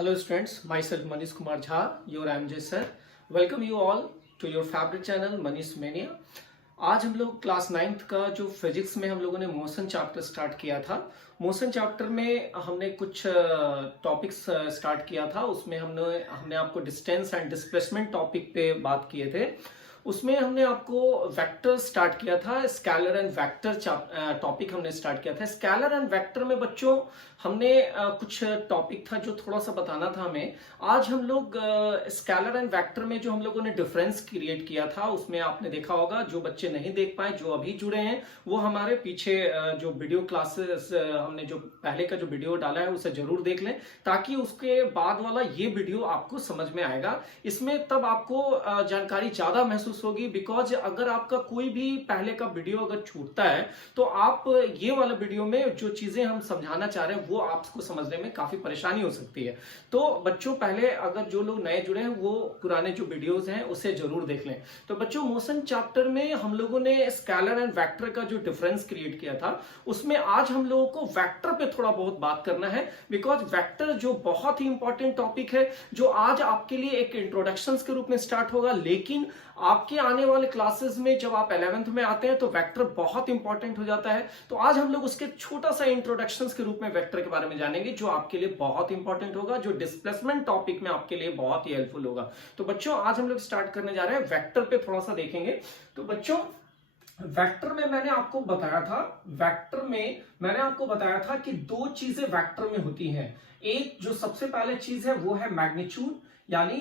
Hello students, myself Manish Kumar Jha, your MJ sir. Welcome you all to your favorite channel Manish Mania. आज हम लोग class 9th का जो physics में हम लोगों ने मोशन चैप्टर स्टार्ट किया था। मोशन चैप्टर में हमने कुछ टॉपिक्स स्टार्ट किया था। उसमें हमने आपको डिस्टेंस एंड डिस्प्लेसमेंट टॉपिक पे बात किए थे। उसमें हमने आपको वेक्टर स्टार्ट किया था, स्केलर एंड वेक्टर टॉपिक हमने स्टार्ट किया था। स्केलर एंड वेक्टर में बच्चों हमने कुछ टॉपिक था जो थोड़ा सा बताना था हमें। आज हम लोग स्केलर एंड वेक्टर में जो हम लोगों ने डिफरेंस क्रिएट किया था, उसमें आपने देखा होगा, जो बच्चे नहीं देख पाए, जो अभी जुड़े हैं, वो हमारे पीछे जो वीडियो क्लासेस हमने जो पहले का जो वीडियो डाला है उसे जरूर देख लें, ताकि उसके बाद वाला ये वीडियो आपको समझ में आएगा। इसमें तब आपको जानकारी ज्यादा महसूस होगी, बिकॉज अगर आपका कोई भी पहले का वीडियो अगर छूटता है तो आप ये वाला वीडियो में जो चीजें हम समझाना चाह रहे हैं वो आपको समझने में काफी परेशानी हो सकती है। तो बच्चों पहले अगर जो लोग नए जुड़े हैं वो पुराने जो वीडियोस हैं उसे जरूर देख लें। तो बच्चों मोशन चैप्टर में हम लोगों ने स्केलर एंड वेक्टर का जो डिफरेंस क्रिएट किया था, उसमें आज हम लोगों को वेक्टर पे थोड़ा बहुत बात करना है, बिकॉज वेक्टर जो बहुत ही इंपॉर्टेंट टॉपिक है, जो आज आपके लिए एक इंट्रोडक्शन के रूप में स्टार्ट होगा, लेकिन आपके आने वाले क्लासेस में जब आप 11th में आते हैं तो वेक्टर बहुत इंपॉर्टेंट हो जाता है। तो आज हम लोग उसके छोटा सा इंट्रोडक्शन के रूप में वेक्टर के बारे में जानेंगे, जो आपके लिए बहुत इंपॉर्टेंट होगा, जो डिस्प्लेसमेंट टॉपिक में आपके लिए बहुत ही हेल्पफुल होगा। तो बच्चों आज हम लोग स्टार्ट करने जा रहे हैं, वेक्टर पे थोड़ा सा देखेंगे। तो बच्चों वेक्टर में मैंने आपको बताया था कि दो चीजें वेक्टर में होती हैं। एक जो सबसे पहले चीज है वो है मैग्नीट्यूड, यानी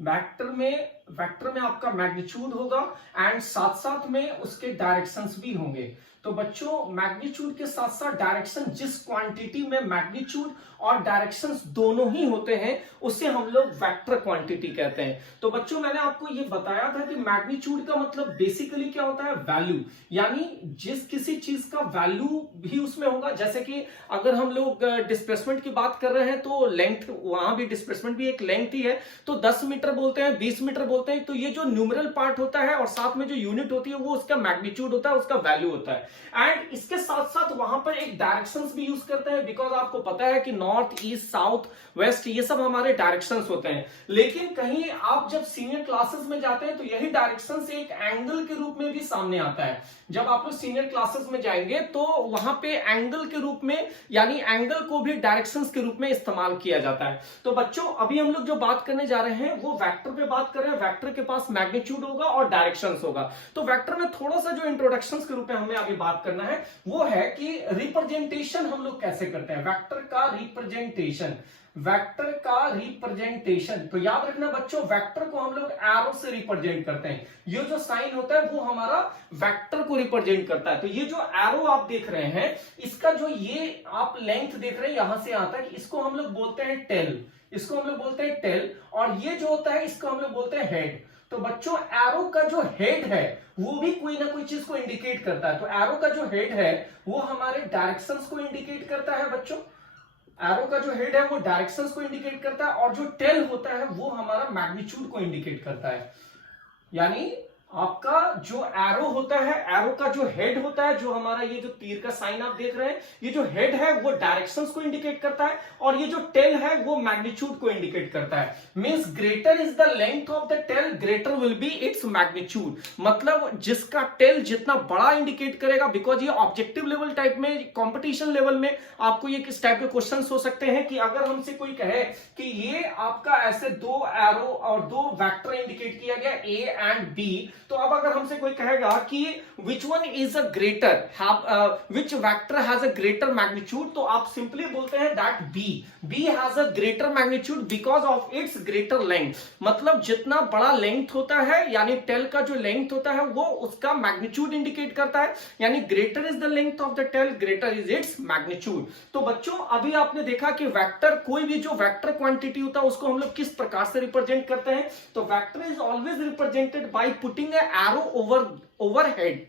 वेक्टर में आपका मैग्नीट्यूड होगा एंड साथ साथ में उसके डायरेक्शंस भी होंगे। तो बच्चों मैग्नीट्यूड के साथ साथ डायरेक्शन, जिस क्वांटिटी में मैग्नीट्यूड और डायरेक्शंस दोनों ही होते हैं उसे हम लोग वेक्टर क्वांटिटी कहते हैं। तो बच्चों मैंने आपको ये बताया था कि मैग्नीट्यूड का मतलब बेसिकली क्या होता है, वैल्यू, यानी जिस किसी चीज का वैल्यू भी उसमें होगा। जैसे कि अगर हम लोग डिस्प्लेसमेंट की बात कर रहे हैं तो लेंथ, वहां भी डिस्प्लेसमेंट भी एक लेंथ ही है। तो 10 मीटर बोलते हैं, 20 मीटर बोलते हैं, तो ये जो न्यूमेरल पार्ट होता है और साथ में जो यूनिट होती है वो उसका मैग्नीट्यूड होता है, उसका वैल्यू होता है। एंड इसके साथ साथ वहां पर एक डायरेक्शंस भी यूज करते हैं, बिकॉज आपको पता है कि नॉर्थ, ईस्ट, साउथ, वेस्ट, ये सब हमारे डायरेक्शंस होते हैं। लेकिन कहीं आप जब सीनियर क्लासेस में जाते हैं तो यही डायरेक्शंस एक एंगल के रूप में भी सामने आता है। जब आप लोग सीनियर क्लासेस में जाएंगे तो वहां पे एंगल के रूप में, यानी एंगल को भी डायरेक्शंस के रूप में इस्तेमाल किया जाता है। तो बच्चों अभी हम लोग जो बात करने जा रहे हैं वो वेक्टर पे बात कर रहे हैं। वेक्टर के पास मैग्नीट्यूड होगा और डायरेक्शंस होगा। तो वेक्टर में थोड़ा सा जो इंट्रोडक्शंस के रूप में हमें अभी बात करना है वो है कि रिप्रेजेंटेशन हम लोग कैसे करते हैं, वेक्टर का रिप्रेजेंटेशन। तो याद रखना बच्चों, वेक्टर को हम लोग एरो से रिप्रेजेंट करते हैं। ये जो साइन होता है वो हमारा वेक्टर को रिप्रेजेंट करता है। तो ये जो एरो आप देख रहे हैं, इसका जो ये आप लेंथ देख रहे हैं यहां से यहां तक, इसको हम लोग बोलते हैं टेल, और ये जो होता है इसको हम लोग बोलते हैं हेड। तो बच्चों एरो का जो हेड है वो भी कोई ना कोई चीज को इंडिकेट करता है। तो एरो का जो हेड है वो हमारे डायरेक्शंस को इंडिकेट करता है। बच्चों एरो का जो हेड है वो डायरेक्शंस को इंडिकेट करता है, और जो टेल होता है वो हमारा मैग्नीट्यूड को इंडिकेट करता है। यानी आपका जो एरो होता है, एरो का जो हेड होता है, जो हमारा ये जो तीर का साइन आप देख रहे हैं, ये जो हेड है वो डायरेक्शंस को इंडिकेट करता है, और ये जो टेल है वो मैग्नीट्यूड को इंडिकेट करता है। Means greater is the length of the tail, greater will be its magnitude. मतलब जिसका टेल जितना बड़ा इंडिकेट करेगा, बिकॉज ये ऑब्जेक्टिव लेवल टाइप में, कॉम्पिटिशन लेवल में आपको ये किस टाइप के क्वेश्चन हो सकते हैं कि अगर हमसे कोई कहे कि ये आपका ऐसे दो एरो और दो वेक्टर इंडिकेट किया गया ए एंड बी, तो अब अगर हमसे कोई कहेगा कि which one is a greater, which vector has a greater magnitude, तो आप सिंपली बोलते हैं that B has a greater magnitude because of its greater length. मतलब जितना बड़ा लेंथ होता है, यानी टेल का जो लेंथ होता है वो उसका मैग्नीट्यूड इंडिकेट करता है, यानी greater is the length of the tail, greater is its magnitude. तो बच्चों अभी आपने देखा कि वेक्टर, कोई भी जो वेक्टर क्वांटिटी होता है उसको हम लोग किस प्रकार से रिप्रेजेंट करते हैं। तो vector is always represented by putting arrow over head,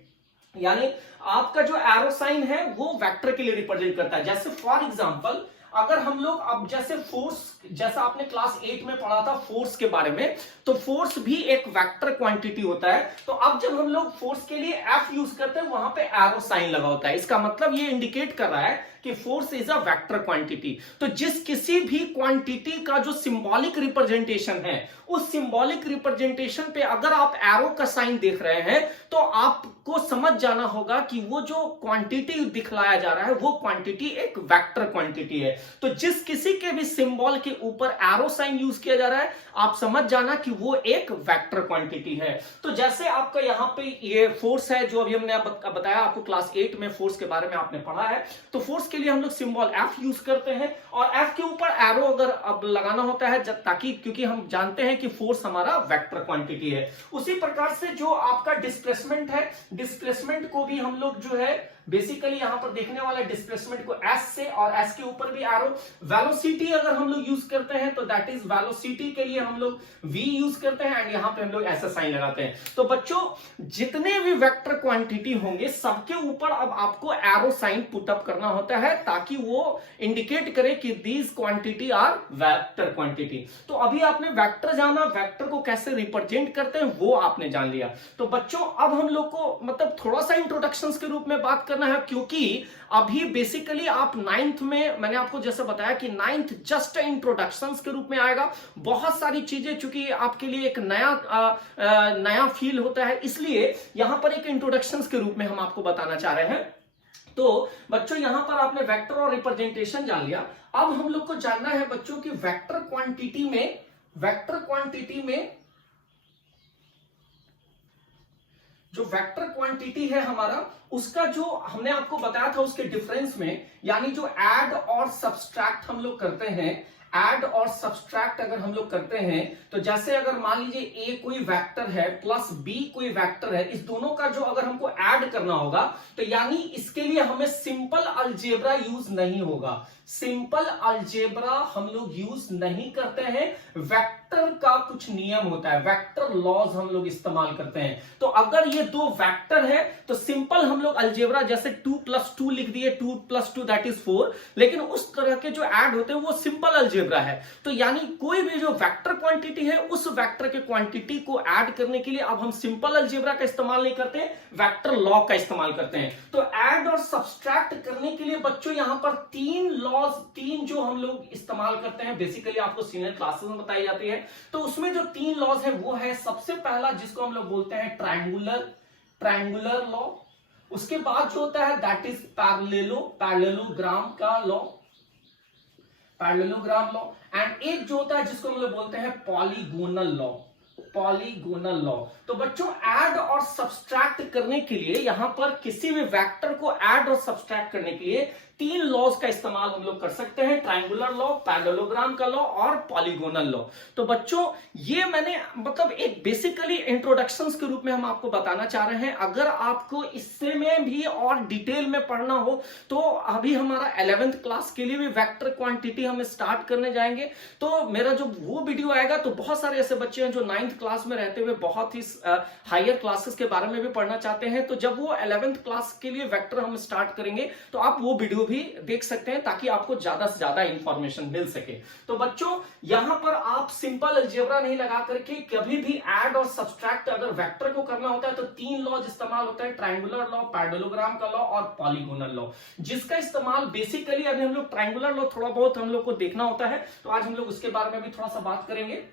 यानी आपका जो एरो साइन है वो वेक्टर के लिए रिप्रेजेंट करता है। जैसे फॉर एग्जांपल अगर हम लोग अब जैसे फोर्स, जैसा आपने क्लास 8 में पढ़ा था फोर्स के बारे में, तो फोर्स भी एक वेक्टर क्वांटिटी होता है। तो अब जब हम लोग फोर्स के लिए एफ यूज करते हैं वहां पे एरो साइन लगा होता है। इसका मतलब ये इंडिकेट कर रहा है कि force is a vector quantity. तो जिस किसी भी क्वांटिटी का जो सिंबॉलिक रिप्रेजेंटेशन है, उस सिंबॉलिक रिप्रेजेंटेशन पे अगर आप एरो का साइन देख रहे हैं तो आपको समझ जाना होगा कि वो जो क्वांटिटी दिखलाया जा रहा है वो क्वांटिटी एक वेक्टर क्वांटिटी है। तो जिस किसी के भी सिंबल के ऊपर एरो साइन यूज किया जा रहा है, आप समझ जाना कि वो एक वेक्टर क्वांटिटी है। तो जैसे आपका यहां पे ये फोर्स है, जो अभी हमने बताया आपको क्लास 8 में फोर्स के बारे में आपने पढ़ा है। तो फोर्स के लिए हम लोग सिंबल एफ यूज करते हैं और एफ के ऊपर एरो अगर अब लगाना होता है ताकि, क्योंकि हम जानते हैं कि फोर्स हमारा वेक्टर क्वांटिटी है। उसी प्रकार से जो आपका डिस्प्लेसमेंट है, डिस्प्लेसमेंट को भी हम लोग जो है बेसिकली यहां पर देखने वाला डिस्प्लेसमेंट को एस से, और एस के ऊपर भी एरो। वेलोसिटी अगर हम लोग यूज करते हैं तो दैट इज वेलोसिटी के लिए हम लोग वी यूज करते हैं एंड यहां पे हम लोग ऐसा साइन लगाते हैं। तो बच्चों जितने भी वेक्टर क्वांटिटी होंगे सबके ऊपर अब आपको एरो साइन पुट अप करना होता है ताकि वो इंडिकेट करे कि these quantity are vector quantity. तो अभी आपने वेक्टर जाना, वेक्टर को कैसे रिप्रेजेंट करते हैं वो आपने जान लिया। तो बच्चों अब हम लोग को मतलब थोड़ा सा इंट्रोडक्शंस के रूप में बात करना है, क्योंकि अभी बेसिकली आप 9th में, मैंने आपको जैसे बताया कि 9th जस्ट इंट्रोडक्शंस के रूप में आएगा। बहुत सारी चीजें चूंकि आपके लिए एक नया फील होता है, इसलिए यहां पर एक इंट्रोडक्शंस के रूप में हम आपको बताना चाह रहे हैं। तो बच्चों यहां पर आपने वेक्टर और रिप्रेजेंटेशन जान लिया। अब हम लोग को जानना है बच्चों की वेक्टर क्वांटिटी में जो वेक्टर क्वांटिटी है हमारा, उसका जो हमने आपको बताया था उसके डिफरेंस में, यानी जो ऐड और सब्सट्रैक्ट हम लोग करते हैं, ऐड और सब्सट्रैक्ट अगर हम लोग करते हैं तो जैसे अगर मान लीजिए ए कोई वेक्टर है प्लस बी कोई वेक्टर है, इस दोनों का जो अगर हमको ऐड करना होगा तो यानी इसके लिए हमें सिंपल अलजेब्रा यूज नहीं होगा। सिंपल अलजेब्रा हम लोग यूज नहीं करते हैं, वेक्टर का कुछ नियम होता है, वेक्टर लॉज हम लोग इस्तेमाल करते हैं। तो अगर ये दो वेक्टर है तो सिंपल हम लोग अलजेब्रा जैसे 2 + 2 लिख दिए, 2 + 2 दैट इज 4, लेकिन उस तरह के जो ऐड होते हैं वो सिंपल अलजेब्रा है। तो यानी कोई भी जो वेक्टर क्वांटिटी है उस वेक्टर के क्वांटिटी को ऐड करने के लिए अब हम सिंपल अलजेब्रा का इस्तेमाल नहीं करते, वेक्टर लॉ का इस्तेमाल करते हैं। तो ऐड और सब्सट्रैक्ट करने के लिए बच्चों यहां पर 3 जो हम लोग इस्तेमाल करते हैं, बेसिकली आपको सीनियर क्लासेस में बताई जाती है। तो उसमें जो 3 लॉज है वो है, सबसे पहला जिसको हम लोग बोलते हैं ट्रायंगुलर लॉ। उसके बाद जो होता है that is parallelogram law, and एक जो होता है जिसको हम लोग बोलते हैं पॉलीगोनल लॉ। तो बच्चों ऐड और सब्सट्रैक्ट करने के लिए यहां पर किसी भी वेक्टर को ऐड और सब्सट्रैक्ट करने के लिए 3 लॉज का इस्तेमाल हम लोग कर सकते हैं, ट्रायंगुलर लॉ, पैरेललोग्राम का लॉ और पॉलीगोनल लॉ। तो बच्चों ये मैंने मतलब एक बेसिकली इंट्रोडक्शंस के रूप में हम आपको बताना चाह रहे हैं। अगर आपको इससे में भी और डिटेल में पढ़ना हो तो अभी हमारा 11th क्लास के लिए भी वेक्टर क्वांटिटी हम स्टार्ट करने जाएंगे। तो मेरा जो वो वीडियो आएगा तो बहुत सारे ऐसे बच्चे हैं जो 9th क्लास में रहते हुए बहुत ही हायर क्लासेस के बारे में भी पढ़ना चाहते हैं। तो जब वो 11th क्लास के लिए वेक्टर हम स्टार्ट करेंगे तो आप वो वीडियो भी देख सकते हैं ताकि आपको ज्यादा से ज्यादा इंफॉर्मेशन मिल सके। तो बच्चों यहां पर आप सिंपल अलजेब्रा नहीं लगा करके कभी भी ऐड और सब्सट्रैक्ट अगर वेक्टर को करना होता है तो 3 लॉज इस्तेमाल होता है, ट्रायंगुलर लॉ, पैरेललोग्राम का लॉ और पॉलीगोनल लॉ, जिसका इस्तेमाल बेसिकली अभी हम लोग ट्रायंगुलर लॉ थोड़ा बहुत हम लोग को देखना होता है, तो आज हम लोग उसके बारे में भी थोड़ा सा बात करेंगे।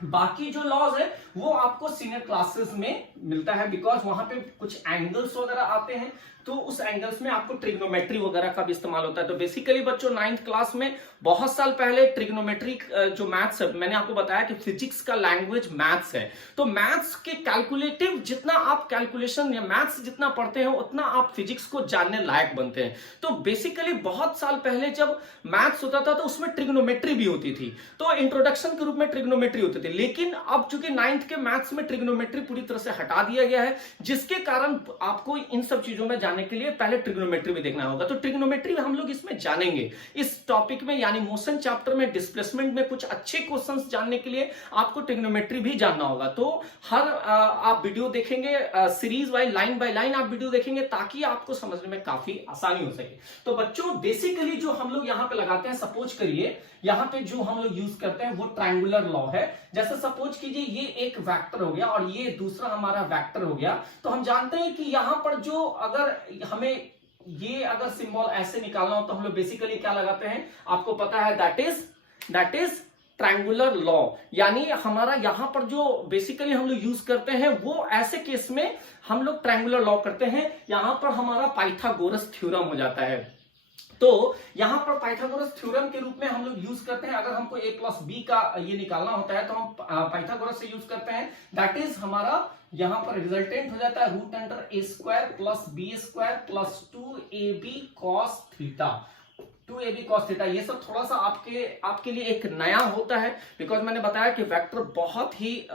बाकी जो लॉज है वो आपको सीनियर क्लासेस में मिलता है, बिकॉज वहां पे कुछ एंगल्स वगैरह आते हैं तो उस एंगल्स में आपको ट्रिग्नोमेट्री वगैरह का भी इस्तेमाल होता है। तो बेसिकली बच्चों 9th क्लास में बहुत साल पहले ट्रिग्नोमेट्री जो मैथ्स है, मैंने आपको बताया कि फिजिक्स का लैंग्वेज मैथ्स है, तो मैथ्स के कैलकुलेटिव जितना आप कैलकुलेशन या मैथ्स जितना पढ़ते हैं उतना आप फिजिक्स को जानने लायक बनते हैं। तो बेसिकली बहुत साल पहले जब मैथ्स होता था तो उसमें ट्रिग्नोमेट्री भी होती थी, तो इंट्रोडक्शन के रूप में ट्रिग्नोमेट्री होती थी। लेकिन अब चूंकि 9th के मैथ्स में ट्रिग्नोमेट्री पूरी तरह से हटा दिया गया है, जिसके कारण आपको इन सब चीजों में जानने के लिए पहले ट्रिग्नोमेट्री भी देखना होगा। तो ट्रिग्नोमेट्री हम लोग इसमें जानेंगे इस टॉपिक में, यानी मोशन चैप्टर में डिस्प्लेसमेंट में कुछ अच्छे क्वेश्चंस जानने के लिए आपको ट्रिग्नोमेट्री भी जानना होगा। तो हर आप वीडियो देखेंगे series wise, line by line आप वीडियो देखेंगे ताकि आपको समझने में काफी आसानी हो सके। तो बच्चों बेसिकली जो हम लोग यहां पे लगाते हैं, सपोज करिए यहां पे जो हम लोग यूज करते हैं वो ट्रायंगुलर लॉ है। जैसे सपोज कीजिए ये एक वेक्टर हो गया और ये दूसरा हमारा वेक्टर हो गया, तो हम जानते हैं कि यहां पर जो अगर हमें ये अगर सिंबल ऐसे निकालना हो तो हम लोग बेसिकली क्या लगाते हैं, आपको पता है, दैट इज ट्रायंगुलर लॉ। यानी हमारा यहां पर जो बेसिकली हम लोग यूज करते हैं वो ऐसे केस में हम लोग ट्रायंगुलर लॉ करते हैं। यहां पर हमारा पाइथागोरस थ्योरम हो जाता है। तो यहां पर पाइथागोरस थ्योरम के रूप में हम लोग यूज करते हैं। अगर हमको a प्लस बी का ये निकालना होता है तो हम पाइथागोरस से यूज करते हैं। दैट इज हमारा यहां पर रिजल्टेंट हो जाता है root under a square plus b square plus 2ab cos theta, 2ab cos theta. ये सब थोड़ा सा आपके लिए एक नया होता है, बिकॉज मैंने बताया कि वेक्टर बहुत ही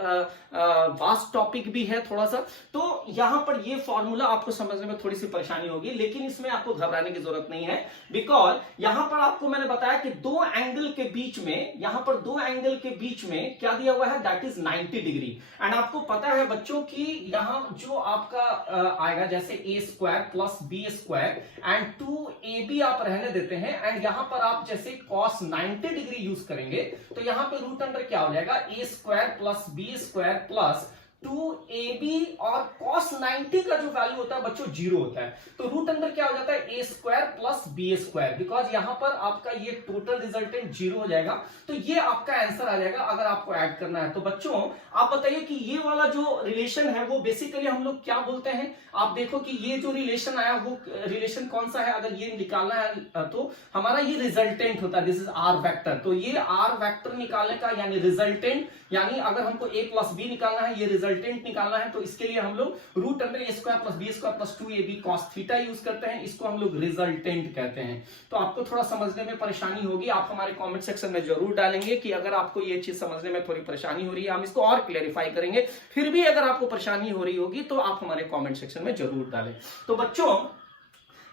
वास्ट टॉपिक भी है थोड़ा सा। तो यहां पर ये फॉर्मूला आपको समझने में थोड़ी सी परेशानी होगी, लेकिन इसमें आपको घबराने की जरूरत नहीं है, बिकॉज यहां पर आपको मैंने बताया कि दो एंगल के बीच में, यहां पर दो एंगल के बीच में क्या दिया हुआ है, दैट इज 90 डिग्री। एंड आपको पता है बच्चों की यहां जो आपका आएगा जैसे a square plus b square and 2ab आप रहने देते हैं, एंड यहां पर आप जैसे cos 90 डिग्री यूज करेंगे तो यहां पे रूट अंडर क्या हो जाएगा, a square plus b square plus 2ab, और cos 90 का जो वैल्यू होता है बच्चों 0 होता है, तो रूट अंडर क्या हो जाता है, a square plus b square, because यहां पर आपका ये टोटल रिजल्टेंट 0 हो जाएगा। तो ये आपका आंसर आ जाएगा अगर आपको ऐड करना है। तो बच्चों आप बताइए कि ये वाला जो रिलेशन है वो बेसिकली हम लोग क्या बोलते हैं। आप देखो कि ये जो रिलेशन आया वो रिलेशन कौन सा है, अगर ये निकालना है तो हमारा ये रिजल्टेंट होता है, दिस इज आर वेक्टर। तो ये आर वेक्टर निकालने का यानी रिजल्टेंट, यानी अगर हमको a प्लस बी निकालना है, ये रिजल्टेंट निकालना है, तो इसके लिए हम लोग root under a square plus b square plus 2ab cos theta use करते हैं, इसको हम लोग रिजल्टेंट कहते हैं। तो आपको थोड़ा समझने में परेशानी होगी, आप हमारे कमेंट सेक्शन में जरूर डालेंगे कि अगर आपको ये चीज समझने में थोड़ी परेशानी हो रही है, हम इसको और क्लेरिफाई करेंगे। फिर भी अगर आपको परेशानी हो रही होगी तो आप हमारे कमेंट सेक्शन में जरूर डालें। तो बच्चों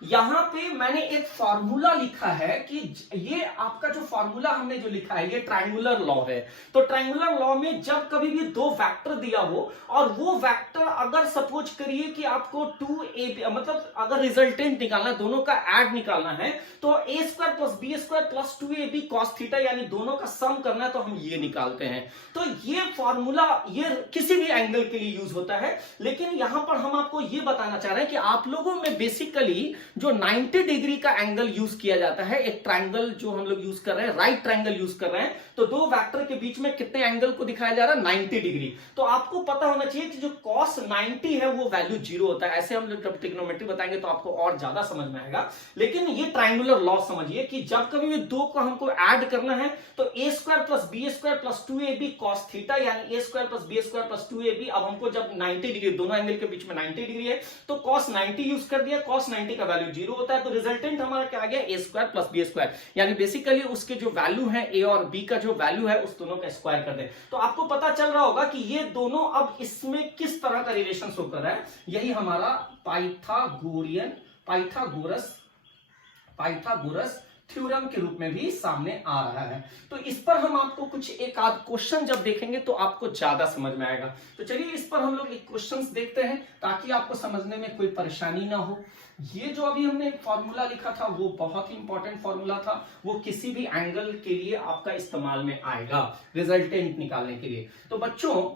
यहां पे मैंने एक फॉर्मूला लिखा है कि ये आपका जो फॉर्मूला हमने जो लिखा है ये ट्रायंगुलर लॉ है। तो ट्रायंगुलर लॉ में जब कभी भी दो वेक्टर दिया हो और वो वेक्टर अगर सपोज करिए कि आपको 2ab मतलब अगर रिजल्टेंट निकालना है, दोनों का ऐड निकालना है, तो a square plus b square plus 2ab cos theta यानी दोनों का सम करना है, तो हम ये निकालते हैं। तो ये फॉर्मूला ये किसी भी एंगल के लिए यूज होता है, लेकिन यहां पर हम आपको ये बताना चाह रहे हैं कि आप लोगों में बेसिकली जो 90 डिग्री का एंगल यूज किया जाता है, एक ट्रायंगल जो हम लोग यूज कर रहे हैं, राइट ट्रायंगल यूज कर रहे हैं, तो दो वेक्टर के बीच में कितने एंगल को दिखाया जा रहा है, 90 डिग्री। तो आपको पता होना चाहिए कि जो cos 90 है वो वैल्यू 0 होता है। ऐसे हम लोग जब ट्रिग्नोमेट्री बताएंगे तो आपको और ज्यादा समझ में आएगा, लेकिन ये ट्रायंगुलर लॉ समझिए कि जब कभी भी दो को हमको ऐड करना है तो a square plus b square plus 2ab cos theta यानी a square plus b square plus 2ab। अब हमको जब 90 डिग्री, दोनों एंगल के बीच में 90 डिग्री है, तो cos 90 यूज कर दिया, cos 90 का वैल्यू 0 होता है, तो रिजल्टेंट हमारा क्या आ गया, ए स्क्वायर प्लस बी स्क्वायर, यानी बेसिकली उसके जो वैल्यू है ए और बी का जो वैल्यू है उस दोनों का स्क्वायर कर दे। तो आपको पता चल रहा होगा कि ये दोनों अब इसमें किस तरह का रिलेशन शो कर रहा है, यही हमारा पाइथागोरस थ्योरम के रूप में भी सामने आ रहा है। तो इस पर हम आपको कुछ एक आध क्वेश्चन जब देखेंगे तो आपको ज्यादा समझ में आएगा। तो चलिए इस पर हम लोग एक क्वेश्चंस देखते हैं ताकि आपको समझने में कोई परेशानी ना हो। ये जो अभी हमने फॉर्मूला लिखा था वो बहुत ही इंपॉर्टेंट फॉर्मूला था, वो किसी भी एंगल के लिए आपका इस्तेमाल में आएगा रिजल्टेंट निकालने के लिए। तो बच्चों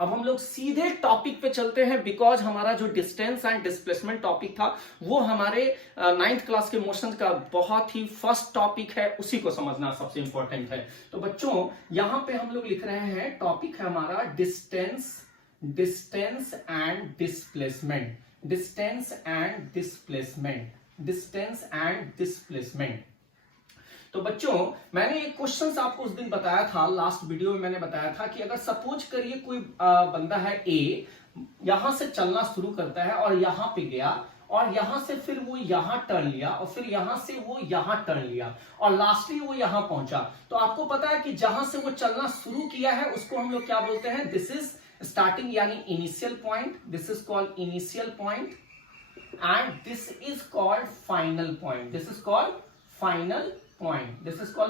अब हम लोग सीधे टॉपिक पे चलते हैं, बिकॉज हमारा जो डिस्टेंस एंड डिस्प्लेसमेंट टॉपिक था वो हमारे 9th क्लास के मोशन का बहुत ही फर्स्ट टॉपिक है, उसी को समझना सबसे इंपॉर्टेंट है। तो बच्चों यहां पे हम लोग लिख रहे हैं, टॉपिक है हमारा डिस्टेंस एंड डिस्प्लेसमेंट। तो बच्चों मैंने एक क्वेश्चन आपको उस दिन बताया था, लास्ट वीडियो में मैंने बताया था कि अगर सपोज करिए कोई बंदा है ए, यहां से चलना शुरू करता है और यहां पे गया, और यहां से फिर वो यहां टर्न लिया, और फिर यहां से वो यहां टर्न लिया, और लास्टली वो यहां पहुंचा। तो आपको पता है कि जहां से वो चलना शुरू किया है उसको हम लोग क्या बोलते हैं, दिस इज स्टार्टिंग यानी initial point, this is called initial point, and this is called final point, this is called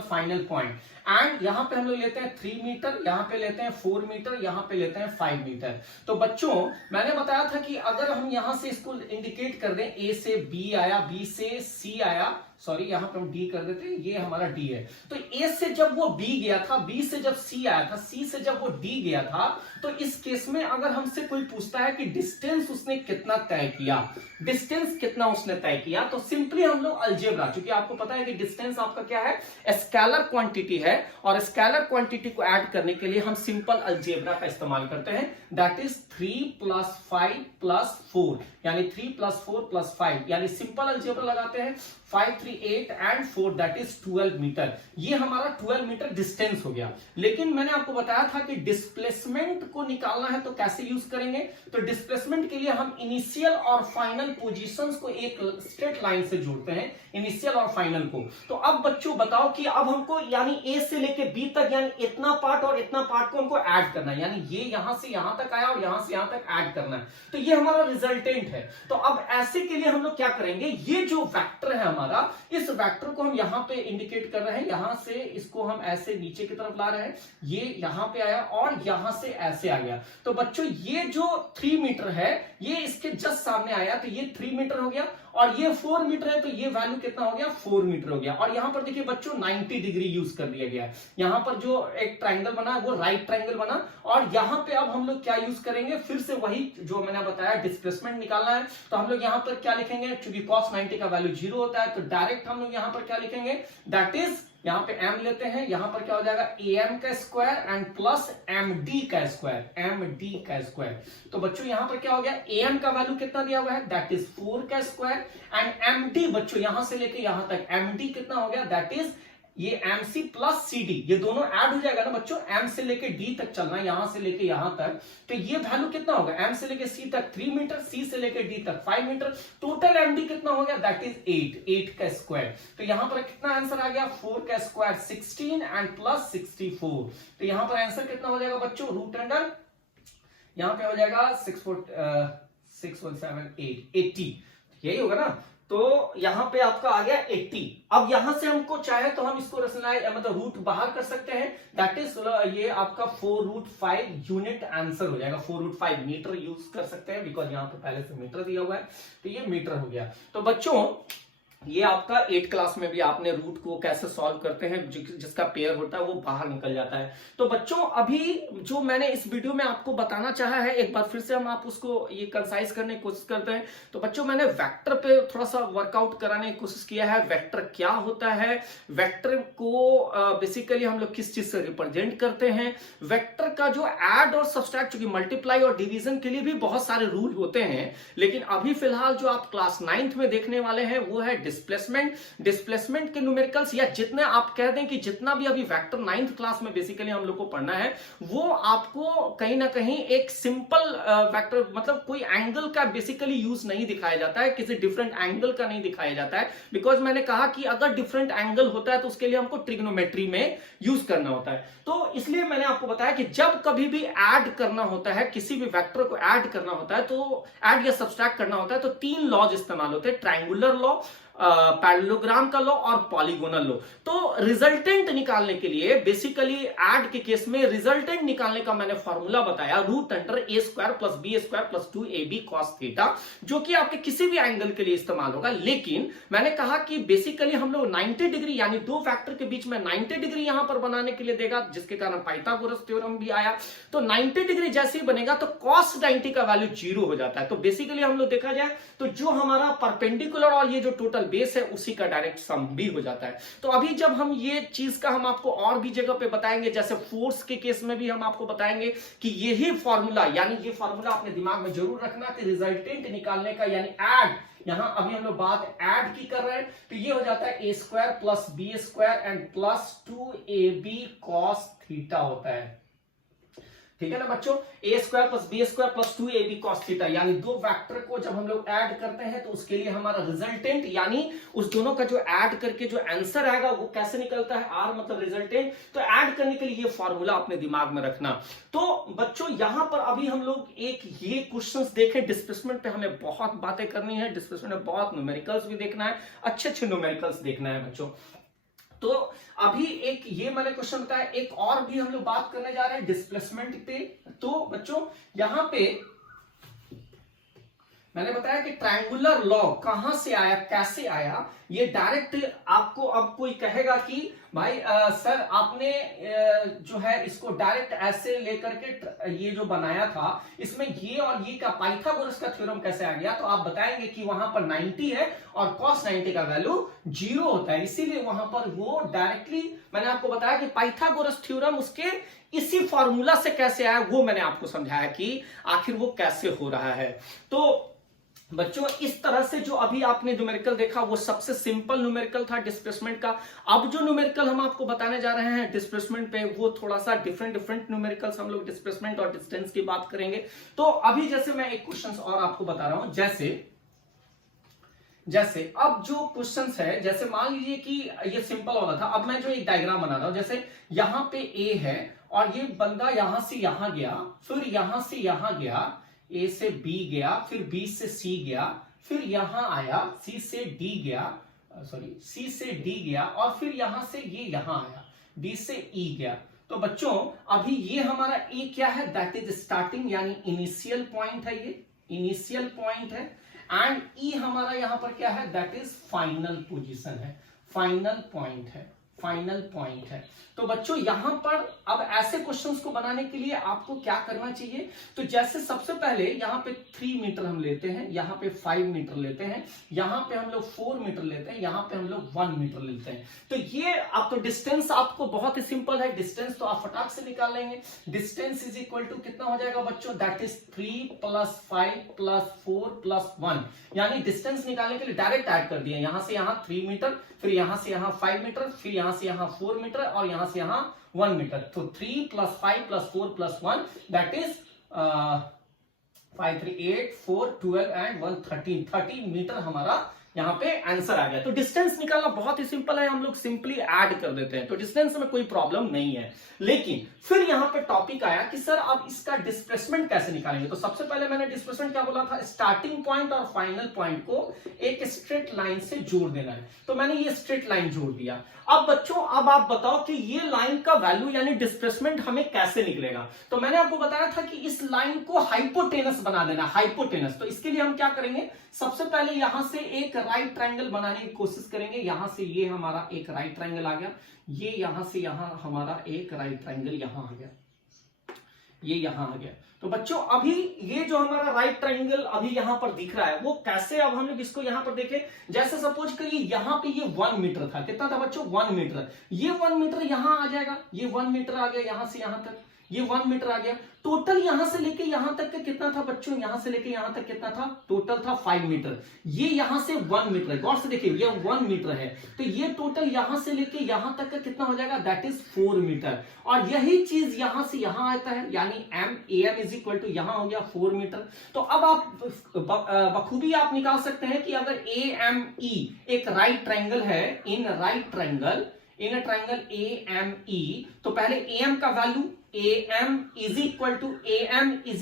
final point. And यहां पे हम लोग लेते हैं 3 मीटर, यहां पे लेते हैं 4 मीटर, यहां पे लेते हैं 5 मीटर। तो बच्चों मैंने बताया था कि अगर हम यहां से इसको इंडिकेट कर दें, ए से बी आया, बी से सी आया, सॉरी यहां पे हम डी कर देते हैं, ये हमारा डी है। तो ए से जब वो बी गया था, बी से जब सी आया था, सी से जब वो डी गया था, तो इस केस में अगर हमसे कोई पूछता है कि डिस्टेंस उसने कितना तय किया, डिस्टेंस कितना उसने तय किया, तो सिंपली हम लोग अलजेब्रा, क्योंकि आपको पता है कि डिस्टेंस आपका क्या है, स्केलर क्वांटिटी है, और स्केलर क्वांटिटी को ऐड करने के लिए हम सिंपल अलजेब्रा का इस्तेमाल करते हैं, दैट इज 3 + 5 + 4, यानी 3 + 4 + 5, यानी सिंपल अलजेब्रा लगाते हैं, 5 3 8 एंड 4 दैट इज 12 मीटर। ये हमारा 12 मीटर डिस्टेंस हो गया। लेकिन मैंने आपको बताया था कि डिस्प्लेसमेंट को निकालना है तो कैसे यूज करेंगे, तो डिस्प्लेसमेंट के लिए हम इनिशियल और फाइनल पोजीशंस को एक स्ट्रेट लाइन से जोड़ते हैं, इनिशियल और फाइनल को। तो अब बच्चों बताओ कि अब हमको यानी ए से लेके बी तक, यानी इतना पार्ट और इतना पार्ट को हमको ऐड करना है, यानी ये यहां से यहां तक आया और यहां से यहां तक ऐड करना है, तो ये हमारा रिजल्टेंट है। तो अब ऐसे के लिए हम लोग क्या करेंगे, ये जो वेक्टर है हमारा, इस वेक्टर को हम यहां पे इंडिकेट कर रहे हैं, यहां से इसको हम ऐसे नीचे की तरफ ला रहे हैं, ये यहां पे आया और यहां से ऐसे आ गया। तो बच्चों ये जो 3 मीटर है, ये इसके जस्ट सामने आया, तो ये 3 मीटर हो गया, और ये 4 मीटर है, तो ये वैल्यू कितना हो गया, 4 मीटर हो गया। और यहां पर देखिए बच्चों 90 डिग्री यूज कर दिया गया है, यहां पर जो एक ट्राइंगल बना वो राइट ट्राइंगल बना, और यहां पे अब हम लोग क्या यूज करेंगे, फिर से वही जो मैंने बताया डिस्प्लेसमेंट निकालना है, तो हम लोग यहां पर क्या लिखेंगे, क्योंकि cos 90 का वैल्यू 0 होता है, तो डायरेक्ट हम लोग यहां पर क्या लिखेंगे, दैट इज यहां पे m लेते हैं, यहां पर क्या हो जाएगा am का स्क्वायर एंड प्लस md का स्क्वायर, md का स्क्वायर। तो बच्चों यहां पर क्या हो गया, am का वैल्यू कितना दिया हुआ है, दैट इज 4 का स्क्वायर, एंड md बच्चों यहां से लेके यहां तक md कितना हो गया, दैट इज ये mc प्लस cd, ये दोनों ऐड हो जाएगा ना बच्चों, m से लेके d तक चलना है, यहां से लेके यहां तक, तो ये वैल्यू कितना होगा, m से लेके c तक 3 मीटर, c से लेके d तक 5 मीटर, टोटल md कितना हो गया, दैट इज 8 का स्क्वायर। तो यहां पर कितना आंसर आ गया, 4 का स्क्वायर 16 एंड प्लस 64, तो यहां पर आंसर कितना हो जाएगा बच्चों, रूट अंडर यहां पे हो जाएगा 6 4 7 8 80, यही होगा ना। तो यहां पे आपका आ गया 80। अब यहां से हमको चाहे तो हम इसको रचनाएं मतलब रूट बाहर कर सकते हैं, दैट इज ये आपका 4√5 यूनिट आंसर हो जाएगा, 4√5 मीटर यूज कर सकते हैं, बिकॉज यहां पे पहले से मीटर दिया हुआ है, तो ये मीटर हो गया। तो बच्चों ये आपका 8 क्लास में भी आपने रूट को कैसे सॉल्व करते हैं, जिसका पेयर होता है वो बाहर निकल जाता है। तो बच्चों अभी जो मैंने इस वीडियो में आपको बताना चाहा है, एक बार फिर से हम आप उसको ये कंसाइज करने की कोशिश करते हैं। तो बच्चों मैंने वेक्टर पे थोड़ा सा वर्कआउट कराने की कोशिश किया है, वेक्टर क्या होता है, वेक्टर को बेसिकली हम लोग किस चीज से रिप्रेजेंट करते हैं, वेक्टर का जो ऐड और सब्सट्रैक्ट, चूंकि मल्टीप्लाई और डिवीजन के लिए भी बहुत सारे रूल होते हैं, लेकिन अभी फिलहाल जो आप क्लास 9th में देखने वाले हैं वो है डिस्प्लेसमेंट के न्यूमेरिकल्स, या जितने आप कह दें कि जितना भी अभी वेक्टर 9th क्लास में बेसिकली हम लोग को पढ़ना है, वो आपको कहीं ना कहीं एक सिंपल वेक्टर, मतलब कोई एंगल का बेसिकली यूज नहीं दिखाया जाता है, किसी डिफरेंट एंगल का नहीं दिखाया जाता है, बिकॉज मैंने कहा कि अगर डिफरेंट एंगल होता है तो उसके लिए हमको ट्रिग्नोमेट्री में यूज करना होता है। तो इसलिए मैंने आपको बताया कि जब कभी भी ऐड करना होता है, किसी भी वेक्टर को ऐड करना होता है, तो ऐड या सब्सट्रैक्ट करना होता है, तो 3 लॉज इस्तेमाल होते हैं, ट्रायंगुलर लॉ, पैरेललोग्राम का लॉ और पॉलीगोनल लॉ। तो रिजल्टेंट निकालने के लिए बेसिकली ऐड के केस में रिजल्टेंट निकालने का मैंने फॉर्मूला बताया, root under a² + b² + 2ab cos theta, जो कि आपके किसी भी एंगल के लिए इस्तेमाल होगा। लेकिन मैंने कहा कि बेसिकली हम लोग 90 डिग्री, यानी दो फैक्टर के बीच में 90 डिग्री यहां पर बनाने के लिए देगा, जिसके कारण पाइथागोरस थ्योरम भी आया। तो 90 डिग्री जैसे ही बनेगा तो cos 90 का वैल्यू 0 हो जाता है। तो बेसिकली हम लोग देखा जाए तो जो हमारा परपेंडिकुलर और ये जो टोटल बेस है उसी का डायरेक्ट सम भी हो जाता है। तो अभी जब हम ये चीज का हम आपको और भी जगह पे बताएंगे, जैसे फोर्स के केस में भी हम आपको बताएंगे कि यही फॉर्मूला, यानी ये फॉर्मूला अपने दिमाग में जरूर रखना कि रिजल्टेंट निकालने का, यानी ऐड, यहां अभी हम लोग बात ऐड की कर रहे हैं, तो ये हो जाता है a² + b² and plus 2ab cos theta होता है। ठीक है ना बच्चों, a² + b² + 2ab cos theta, यानी दो वेक्टर को जब हम लोग ऐड करते हैं तो उसके लिए हमारा रिजल्टेंट, यानी उस दोनों का जो ऐड करके जो आंसर आएगा वो कैसे निकलता है, r मतलब रिजल्टेंट। तो ऐड करने के लिए ये फॉर्मूला अपने दिमाग में रखना। तो बच्चों यहां पर अभी हम लोग एक ये क्वेश्चंस देखें, डिस्प्लेसमेंट पे हमें बहुत बातें करनी है, डिस्प्लेसमेंट में बहुत न्यूमेरिकल्स भी देखना है, अच्छे न्यूमेरिकल्स देखना है बच्चों। तो अभी एक ये मैंने क्वेश्चन बताया, एक और भी हम लोग बात करने जा रहे हैं डिस्प्लेसमेंट पे। तो बच्चों यहां पे मैंने बताया कि ट्रायंगुलर लॉग कहां से आया, कैसे आया, ये डायरेक्ट आपको अब कोई कहेगा कि भाई सर आपने जो है इसको डायरेक्ट ऐसे लेकर के ये जो बनाया था इसमें ये और ये का पाइथागोरस का थ्योरम कैसे आ गया, तो आप बताएंगे कि वहां पर 90 है और cos 90 का वैल्यू 0 होता है, इसीलिए वहां पर वो डायरेक्टली मैंने आपको बताया कि पाइथागोरस थ्योरम उसके इसी फॉर्मूला से कैसे आया वो मैंने आपको समझाया कि आखिर वो कैसे हो रहा है। तो बच्चों इस तरह से जो अभी आपने न्यूमेरिकल देखा वो सबसे सिंपल न्यूमेरिकल था डिस्प्लेसमेंट का। अब जो न्यूमेरिकल हम आपको बताने जा रहे हैं डिस्प्लेसमेंट पे वो थोड़ा सा डिफरेंट न्यूमेरिकल्स हम लोग डिस्प्लेसमेंट और डिस्टेंस की बात करेंगे। तो अभी जैसे मैं एक क्वेश्चन और आपको बता रहा हूं, जैसे अब जो क्वेश्चंस है, जैसे मान लीजिए कि ये सिंपल वाला था, अब मैं जो एक डायग्राम बना रहा हूं, जैसे यहां पे ए है और ये बंदा यहां से यहां गया, फिर यहां से यहां गया, ए से बी गया, फिर बी से सी गया, फिर यहां आया सी से डी गया, सॉरी सी से डी गया, और फिर यहां से ये यहां आया डी से ई गया। तो बच्चों अभी ये हमारा ए क्या है, दैट इज स्टार्टिंग यानी इनिशियल पॉइंट है, ये इनिशियल पॉइंट है, एंड ई हमारा यहां पर क्या है, दैट इज फाइनल पोजीशन है, फाइनल पॉइंट है, फाइनल पॉइंट है। तो बच्चों यहां पर अब ऐसे क्वेश्चंस को बनाने के लिए आपको क्या करना चाहिए, तो जैसे सबसे पहले यहां पे 3 मीटर हम लेते हैं, यहां पे 5 मीटर लेते हैं, यहां पे हम लोग 4 मीटर लेते हैं, यहां पे हम लोग 1 मीटर लेते हैं। तो ये आप तो डिस्टेंस आपको बहुत ही सिंपल है, डिस्टेंस तो आप फटाक से निकाल लेंगे। डिस्टेंस इज इक्वल टू कितना हो जाएगा बच्चों, दैट इज 3 + 5 + 4 + 1, यानी डिस्टेंस निकालने के लिए डायरेक्ट ऐड कर दिया, यहां से यहां 3 मीटर, फिर यहां से यहां 5 मीटर, फिर यहां से यहां 4 मीटर और यहां से यहां 1 मीटर। तो 3 + 5 + 4 + 1 दैट इज 5 3 8 4 12 एंड 1 13 मीटर हमारा यहां पे आंसर आ गया। तो डिस्टेंस निकालना बहुत ही सिंपल है, हम लोग सिंपली ऐड कर देते हैं, तो डिस्टेंस में कोई प्रॉब्लम नहीं है। लेकिन फिर यहां पे टॉपिक आया कि सर अब इसका डिस्प्लेसमेंट कैसे निकालेंगे। तो सबसे पहले मैंने डिस्प्लेसमेंट क्या बोला था, स्टार्टिंग पॉइंट और फाइनल पॉइंट को एक स्ट्रेट लाइन से जोड़ देना है, तो मैंने ये स्ट्रेट लाइन जोड़ दिया। अब बच्चों अब आप बताओ कि ये लाइन का वैल्यू यानी डिस्प्लेसमेंट हमें कैसे निकलेगा। तो मैंने आपको बताया था कि इस लाइन को हाइपोटेनस बना देना, हाइपोटेनस। तो इसके लिए हम क्या करेंगे, सबसे पहले यहां से एक राइट ट्रायंगल बनाने की कोशिश करेंगे। यहां से ये हमारा एक राइट ट्रायंगल आ गया, ये यहां से यहां हमारा एक राइट ट्रायंगल यहां आ गया, ये यहां आ गया। तो बच्चों अभी ये जो हमारा राइट ट्रायंगल अभी यहां पर दिख रहा है वो कैसे, अब हम लोग इसको यहां पर देखें, जैसे सपोज करिए यहां पे ये 1 मीटर था, कितना था बच्चों 1 मीटर, ये 1 मीटर यहां आ जाएगा, ये 1 मीटर आ गया, यहां से यहां तक ये 1 मीटर आ गया। टोटल यहां से लेके यहां तक का कितना था बच्चों, यहां से लेके यहां तक कितना था, टोटल था 5 मीटर। ये यहां से 1 मीटर है, गौर से देखिए ये 1 मीटर है, तो ये टोटल यहां से लेके यहां तक का कितना हो जाएगा, दैट इज 4 मीटर। और यही चीज यहां से यहां आता है, यानी AM इज इक्वल टू यहां हो गया 4 मीटर। तो अब आप बखूबी आप निकाल सकते हैं कि अगर AME एक राइट ट्रायंगल है, इन ट्रायंगल AME, तो पहले AM का value AM is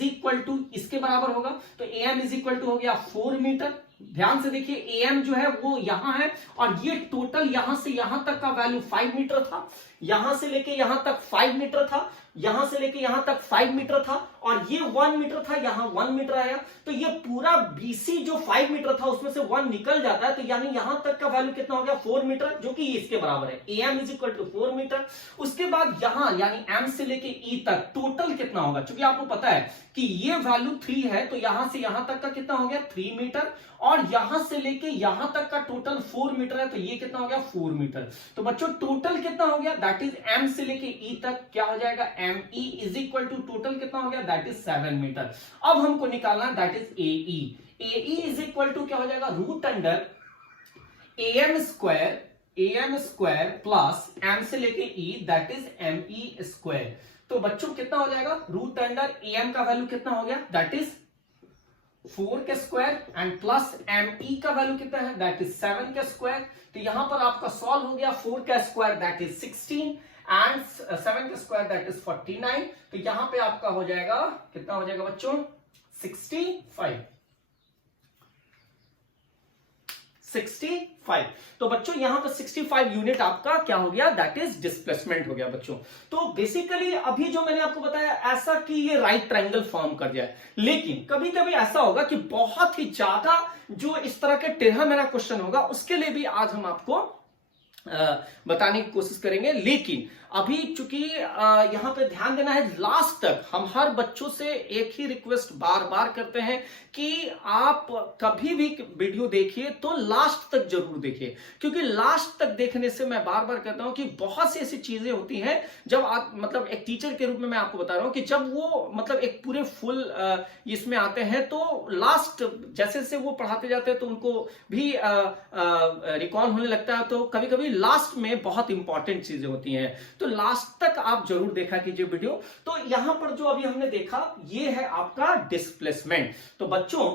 equal to इसके बराबर होगा, तो AM इज इक्वल टू हो गया 4 मीटर। ध्यान से देखिए AM जो है वो यहां है और ये टोटल यहां से यहां तक का वैल्यू 5 मीटर था, यहां से लेके यहां तक 5 मीटर था, यहां से लेके यहां तक 5 मीटर था, और ये 1 मीटर था, यहां 1 मीटर आया। तो ये पूरा BC जो 5 मीटर था उसमें से 1 निकल जाता है, तो यानी यहां तक का वैल्यू कितना हो गया 4 मीटर, जो कि इसके बराबर है, AM इज इक्वल टू 4 मीटर। उसके बाद यहां यानी M से लेके E तक टोटल कितना होगा, क्योंकि आपको पता है कि ये वैल्यू 3 है, तो यहां से यहां तक का कितना हो गया 3 मीटर, और यहां से लेके यहां तक का टोटल 4 मीटर है, तो ये कितना हो गया 4 मीटर। तो बच्चों टोटल कितना हो गया, दैट इज M से लेके E तक क्या हो जाएगा, ME is equal to total कितना हो गया, दैट इज 7 मीटर। अब हमको निकालना है that is AE is equal to क्या हो जाएगा, root under AM square plus M से लेके E that is ME square. तो बच्चों कितना हो जाएगा, रूट अंडर AM का वैल्यू कितना हो गया, दैट इज 4 के स्क्वायर एंड प्लस ME का वैल्यू कितना है, दैट इज 7 के स्क्वायर। तो यहां पर आपका सॉल्व हो गया, 4 का स्क्वायर दैट इज 16 एंड 7 का स्क्वायर दैट इज 49। तो यहां पे आपका हो जाएगा कितना हो जाएगा बच्चों 65। 65। तो बच्चों यहां पर 65 यूनिट आपका क्या हो गया, दैट इज डिस्प्लेसमेंट हो गया बच्चों। तो बेसिकली अभी जो मैंने आपको बताया ऐसा कि ये राइट ट्रायंगल फॉर्म कर जाए, लेकिन कभी कभी ऐसा होगा कि बहुत ही ज्यादा जो इस तरह के टेढ़ा मेढ़ा क्वेश्चन होगा, उसके लिए भी आज हम आपको बताने की कोशिश करेंगे। लेकिन अभी चूंकि यहां पे ध्यान देना है, लास्ट तक हम हर बच्चों से एक ही रिक्वेस्ट बार बार करते हैं कि आप कभी भी वीडियो देखिए तो लास्ट तक जरूर देखिए, क्योंकि लास्ट तक देखने से मैं बार बार कहता हूं कि बहुत सी ऐसी चीजें होती हैं जब आप मतलब एक टीचर के रूप में मैं आपको बता रहा हूं कि जब वो मतलब एक पूरे फुल इसमें आते हैं तो लास्ट जैसे जैसे वो पढ़ाते जाते हैं तो उनको भी रिकॉल होने लगता है, तो कभी कभी लास्ट में बहुत इंपॉर्टेंट चीजें होती हैं, तो लास्ट तक आप जरूर देखा कीजिए वीडियो। तो यहां पर जो अभी हमने देखा ये है आपका डिस्प्लेसमेंट। तो बच्चों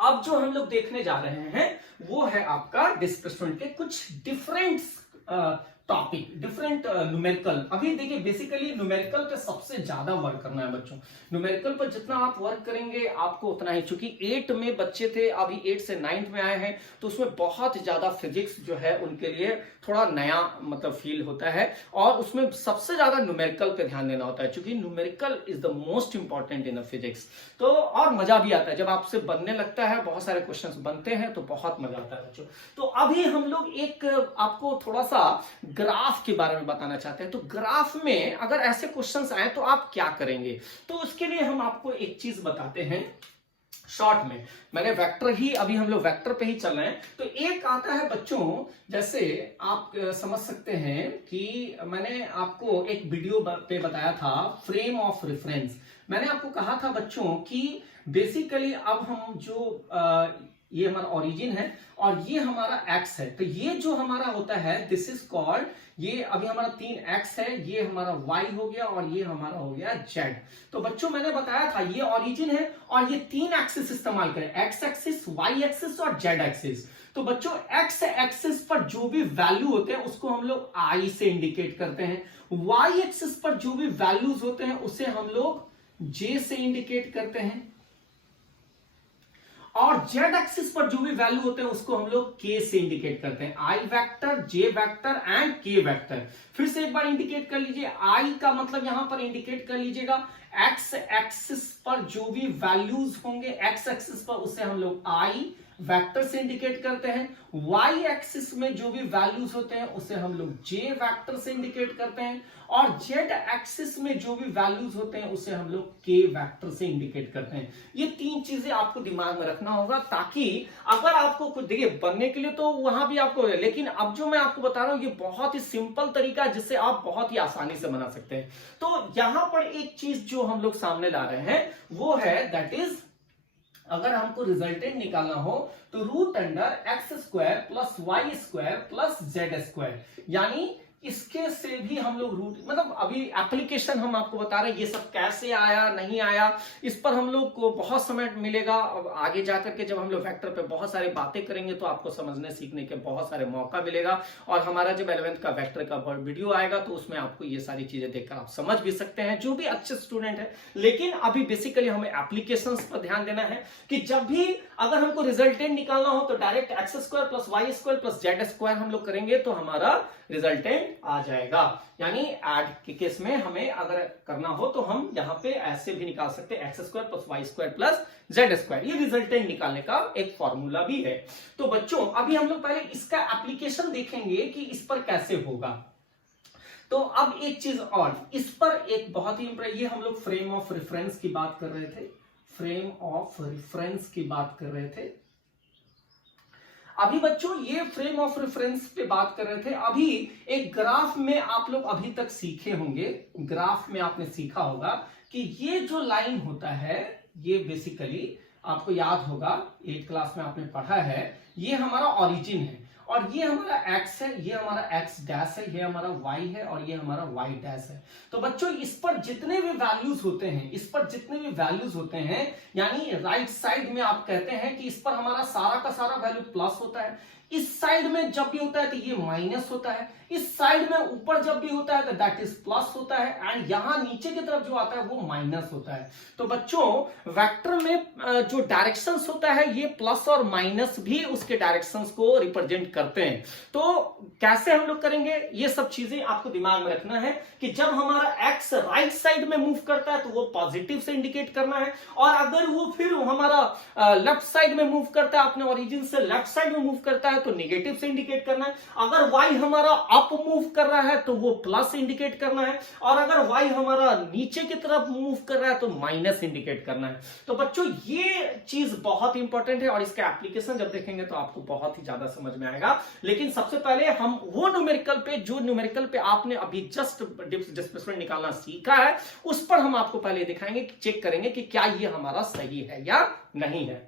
अब जो हम लोग देखने जा रहे हैं वो है आपका डिस्प्लेसमेंट के कुछ डिफरेंट टॉपिक, डिफरेंट न्यूमेरिकल। अभी देखिए बेसिकली न्यूमेरिकल पे सबसे ज्यादा वर्क करना है बच्चों। न्यूमेरिकल पर जितना आप वर्क करेंगे आपको उतना ही, चूंकि 8 में बच्चे थे, अभी 8 से 9th में आए हैं, तो उसमें बहुत ज्यादा फिजिक्स जो है उनके लिए थोड़ा नया मतलब फील होता है, और उसमें सबसे ज्यादा न्यूमेरिकल पे ध्यान देना होता है, क्योंकि numerical is the most important in physics. तो और मजा भी आता है जब आपसे बनने लगता है, बहुत सारे क्वेश्चंस बनते हैं तो बहुत मजा आता है बच्चों। तो अभी हम लोग एक आपको थोड़ा सा ग्राफ के बारे में बताना चाहते हैं। तो ग्राफ में अगर ऐसे क्वेश्चंस आए तो आप क्या करेंगे, तो उसके लिए हम आपको एक चीज बताते हैं शॉर्ट में। मैंने वेक्टर ही, अभी हम लोग वेक्टर पे ही चल रहे हैं। तो एक आता है बच्चों, जैसे आप समझ सकते हैं कि मैंने आपको एक वीडियो पे बताया था फ्रेम ऑफ रेफरेंस। मैंने आपको कहा था बच्चों कि बेसिकली अब हम जो ये हमारा ओरिजिन है और ये हमारा एक्स है, तो ये जो हमारा होता है दिस इज कॉल्ड, ये अभी हमारा 3 एक्स है, ये हमारा वाई हो गया और ये हमारा हो गया जेड। तो बच्चों मैंने बताया था ये ओरिजिन है और ये 3 एक्सिस इस्तेमाल करें, एक्स एक्सिस, वाई एक्सिस और जेड एक्सिस। तो बच्चों एक्स एक्सिस पर जो भी वैल्यू होते हैं उसको हम लोग आई से इंडिकेट करते हैं, वाई एक्सिस पर जो भी वैल्यूज होते हैं उसे हम लोग जे से इंडिकेट करते हैं, और जेड एक्सिस पर जो भी वैल्यू होते हैं उसको हम लोग के से इंडिकेट करते हैं, आई वेक्टर, जे वेक्टर एंड के वेक्टर। फिर से एक बार इंडिकेट कर लीजिए, आई का मतलब यहां पर इंडिकेट कर लीजिएगा एक्स एक्सिस पर जो भी वैल्यूज होंगे एक्स एक्सिस पर उसे हम लोग आई वेक्टर से इंडिकेट करते हैं, वाई एक्सिस में जो भी वैल्यूज होते हैं उसे हम लोग जे वेक्टर से इंडिकेट करते हैं, और जेड एक्सिस में जो भी वैल्यूज होते हैं उसे हम लोग के वेक्टर से इंडिकेट करते हैं। ये 3 चीजें आपको दिमाग में रखना होगा, ताकि अगर आपको कुछ देखिए बनने के लिए तो वहां भी आपको, लेकिन अब जो मैं आपको बता रहा हूं ये बहुत ही सिंपल तरीका है जिससे आप बहुत ही आसानी से बना सकते हैं। तो यहां पर एक चीज जो हम लोग सामने ला रहे हैं वो है दैट इज, अगर हमको रिजल्टेंट निकालना हो तो root under X square plus Y square plus Z square, यानी इसके से भी हम लोग रूट, मतलब अभी एप्लीकेशन हम आपको बता रहे हैं ये सब कैसे आया नहीं आया, इस पर हम लोग को बहुत समय मिलेगा। अब आगे जाकर के जब हम लोग वेक्टर पे बहुत सारी बातें करेंगे तो आपको समझने सीखने के बहुत सारे मौका मिलेगा, और हमारा जब 11th का वेक्टर का वीडियो आएगा तो उसमें आपको ये सारी चीजें देखकर आप समझ भी सकते हैं, जो भी अच्छे स्टूडेंट है। लेकिन अभी बेसिकली हमें एप्लीकेशन पर ध्यान देना है कि जब भी अगर हमको रिजल्टेंट निकालना हो तो direct X square plus Y square plus Z square हम लोग करेंगे तो हमारा रिजल्टेंट आ जाएगा। यानी ऐड के केस में हमें अगर करना हो तो हम यहां पे ऐसे भी निकाल सकते हैं, X square plus Y square plus Z square, ये रिजल्टेंट निकालने का एक फॉर्मूला भी है। तो बच्चों अभी हम लोग पहले इसका एप्लीकेशन देखेंगे कि इस पर कैसे होगा। तो अब एक चीज और, इस पर एक बहुत ही ये हम लोग फ्रेम ऑफ रेफरेंस की बात कर रहे थे, फ्रेम ऑफ रेफरेंस की बात कर रहे थे। अभी बच्चों ये फ्रेम ऑफ रेफरेंस पे बात कर रहे थे। अभी एक ग्राफ में आप लोग अभी तक सीखे होंगे, ग्राफ में आपने सीखा होगा कि ये जो लाइन होता है ये बेसिकली आपको याद होगा 8th क्लास में आपने पढ़ा है, ये हमारा ओरिजिन है और ये हमारा x है, ये हमारा x डैश है, ये हमारा y है और ये हमारा y डैश है। तो बच्चों इस पर जितने भी वैल्यूज होते हैं, इस पर जितने भी वैल्यूज होते हैं, यानी राइट साइड में आप कहते हैं कि इस पर हमारा सारा का सारा वैल्यू प्लस होता है, इस साइड में जब भी होता है तो ये माइनस होता है, इस साइड में ऊपर जब भी होता है तो दैट इज प्लस होता है, एंड यहां नीचे की तरफ जो आता है वो माइनस होता है। तो बच्चों वेक्टर में जो डायरेक्शंस होता है ये प्लस और माइनस भी उसके डायरेक्शंस को रिप्रेजेंट करते हैं। तो कैसे हम लोग करेंगे ये सब चीजें आपको दिमाग में रखना है कि जब हमारा एक्स राइट साइड में मूव करता है तो वो पॉजिटिव से इंडिकेट करना है, और अगर वो फिर हमारा लेफ्ट साइड में मूव करता है, अपने ओरिजिन से लेफ्ट साइड में मूव करता है तो निगेटिव से इंडिकेट करना है। अगर वाई हमारा अप मूव कर रहा है तो वो प्लस इंडिकेट करना है, और अगर वाई हमारा नीचे की तरफ मूव कर रहा है तो माइनस इंडिकेट करना है। तो बच्चों ये चीज बहुत इंपॉर्टेंट है और इसका एप्लीकेशन जब देखेंगे तो आपको बहुत ही ज्यादा समझ में आएगा। लेकिन सबसे पहले हम वो न्यूमेरिकल पे, जो न्यूमेरिकल पे आपने अभी जस्ट डिस्प्लेसमेंट निकालना सीखा है, उस पर हम आपको पहले दिखाएंगे, चेक करेंगे कि क्या ये हमारा सही है या नहीं है।